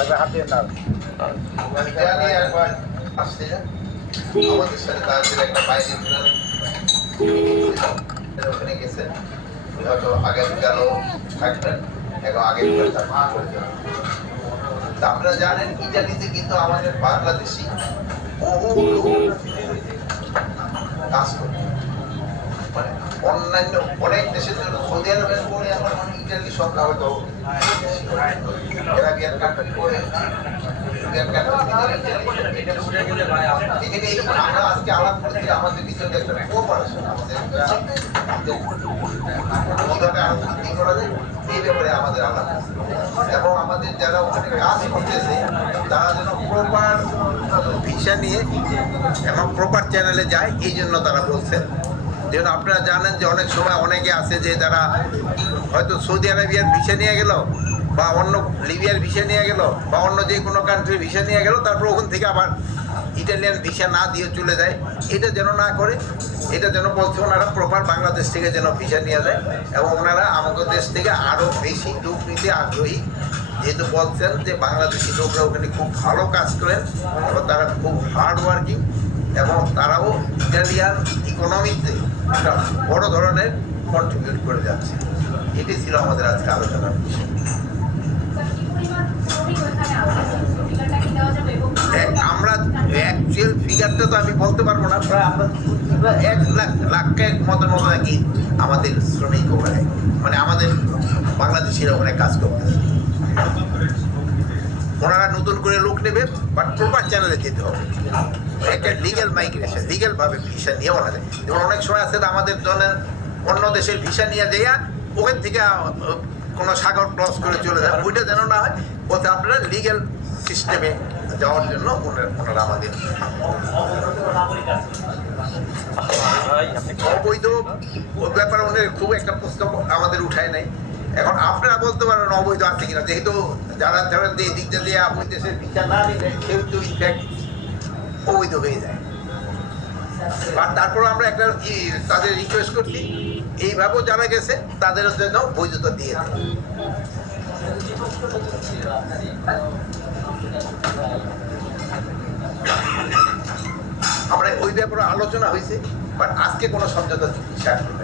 Italy আমাদের সাথে তাদের হয়তো আগামীকালও থাকবেন এবং আগামীকাল তার জানেন ইটালিতে কিন্তু আমাদের বাংলাদেশি বহু লোক মানে অন্যান্য অনেক দেশের জন্য সৌদি আরবের পরে আমার মনে হয় ইটালির সংখ্যা হয়তো এরাবিয়ান কান্ট্রি পরে ইউরোপিয়ান কান্ট্রি এখানে এই আজকে আমাদের একটা আমাদের এই আমাদের এবং আমাদের যারা ওখানে কাজ করতেছে তারা যেন ভিসা নিয়ে এবং প্রপার চ্যানেলে যায় এই জন্য তারা বলছেন যেন আপনারা জানেন যে অনেক সময় অনেকে আছে যে তারা হয়তো সৌদি আরবিয়ার ভিসা নিয়ে গেল বা অন্য লিবিয়ার ভিসা নিয়ে গেল, বা অন্য যে কোনো কান্ট্রির ভিসা নিয়ে গেল, তারপর ওখান থেকে আবার ইটালিয়ান ভিসা না দিয়ে চলে যায়। এটা যেন না করে, এটা যেন বলছে ওনারা প্রপার বাংলাদেশ থেকে যেন ভিসা নিয়ে যায় এবং ওনারা আমাদের দেশ থেকে আরও বেশি লোক নিতে আগ্রহী। যেহেতু বলছেন যে বাংলাদেশি লোকরা ওখানে খুব ভালো কাজ করেন, এবং তারা খুব হার্ড ওয়ার্কিং এবং তারাও ইটালিয়ান ইকোনমিতে একটা বড় ধরনের কন্ট্রিবিউট করে যাচ্ছে। এটি ছিল আমাদের আজকে আলোচনার বিষয়। আমরা অ্যাকচুয়াল ফিগারটা তো আমি বলতে পারব না, প্রায় এক লাখ লাখের মতো মতো নাকি আমাদের শ্রমিক ওখানে মানে আমাদের বাংলাদেশিরা ওখানে কাজ ওনারা নতুন করে লোক নেবে বাট প্রপার চ্যানেলে যেতে হবে। একটা লিগ্যাল মাইগ্রেশন লিগ্যাল ভাবে ভিসা নিয়ে ওনাদের। যেমন অনেক সময় আছে আমাদের জনের অন্য দেশের ভিসা নিয়ে দেয়া ওখান থেকে কোনো সাগর ক্রস করে চলে যায়। ওইটা যেন না হয় বলতে আপনারা লিগ্যাল সিস্টেমে যাওয়ার জন্য ওনারা আমাদের অবৈধ ওই ব্যাপারে ওদের খুব একটা প্রশ্ন আমাদের উঠায় নাই। এখন আপনারা বলতে পারেন অবৈধ আছে কিনা। যেহেতু যারা যারা দিয়ে দিক দিয়ে ওই দেশের বিচার না দিলে কেউ তো ইনফ্যাক্ট অবৈধ হয়ে যায়। আর তারপর আমরা একটা তাদের রিকোয়েস্ট করছি। এইভাবেও যারা গেছে তাদের জন্য বৈধতা দিয়ে আমরা ওই ব্যাপারে আলোচনা হয়েছে বাট আজকে কোনো সমঝোতা চুক্তি স্বাক্ষর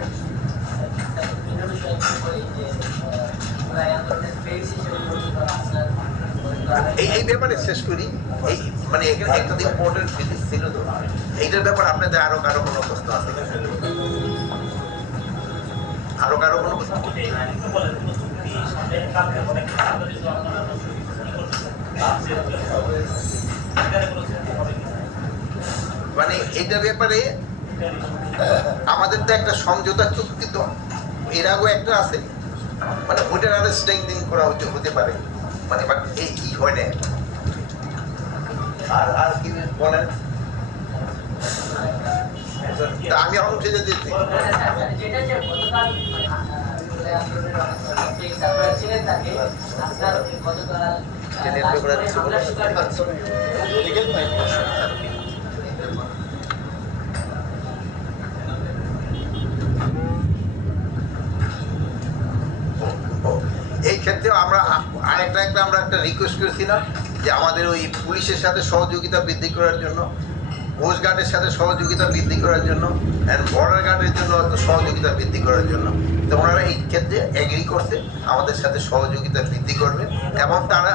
এই এই ব্যাপারে শেষ করি। এই মানে এখানে একটা ইম্পর্টেন্ট জিনিস ছিল তো। এইটার ব্যাপারে আপনাদের আরও কারও কোনো প্রশ্ন আছে? আরও কারও কোনো মানে এইটার ব্যাপারে আমাদের তো একটা সমঝোতা চুক্তি তো। এর আগেও একটা আছে। মানে ওইটার আরও স্ট্রেংথিং করা হতে পারে। মানে এই কি হয় না? আর আর কি বলেন? আমি এখন উঠে দিচ্ছি। গতকাল আপনারা ছিলেন তাকে আপনার গতকাল জেনের ব্যাপারে কিছু বলার? আমরা স্বীকার করছি ও, এই ক্ষেত্রে আমরা আরেকটা একটা আমরা একটা রিকোয়েস্ট করেছিলাম যে আমাদের ওই পুলিশের সাথে সহযোগিতা বৃদ্ধি করার জন্য কোস্ট গার্ডের সাথে সহযোগিতা বৃদ্ধি করার জন্য অ্যান্ড বর্ডার গার্ডের জন্য সহযোগিতা বৃদ্ধি করার জন্য। তো ওনারা এই ক্ষেত্রে এগ্রি করতে আমাদের সাথে সহযোগিতা বৃদ্ধি করবে, এবং তারা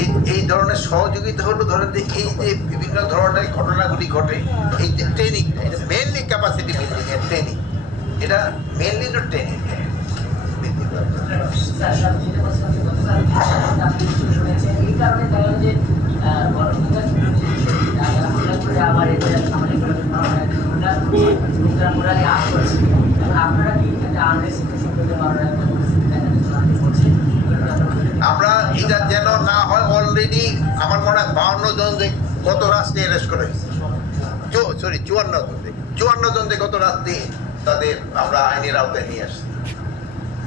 এই এই ধরনের সহযোগিতা হলো ধরেন যে এই যে বিভিন্ন ধরনের ঘটনাগুলি ঘটে, এই যে ট্রেনিং মেনলি ক্যাপাসিটি বিল্ডিং এর ট্রেনিং এটা মেনলি তো ট্রেনিং আমরা এটা যেন না হয় অলরেডি আমার মনে হয় বাউন্ন জন গত রাষ্ট্রে অ্যারেস্ট করা হয়েছে। সরি চুয়ান্ন জন চুয়ান্ন জন গত রাত্রে তাদের আমরা আইনের আওতায় নিয়ে আসছি।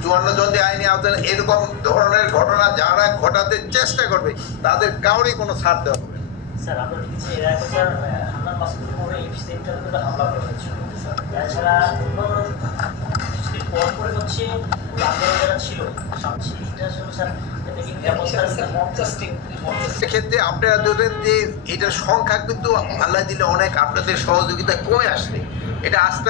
চুয়ান্ন জন আইনি আওতায় এরকম ধরনের ঘটনা যারা ঘটাতে চেষ্টা করবে তাদের কাউরই কোনো ছাড় দেওয়া হবে সেক্ষেত্রে আপনারা দেখবেন যে এটার সংখ্যা কিন্তু আল্লাহ দিলে অনেক আপনাদের সহযোগিতা কমে আসবে। এটা আস্তে আস্তে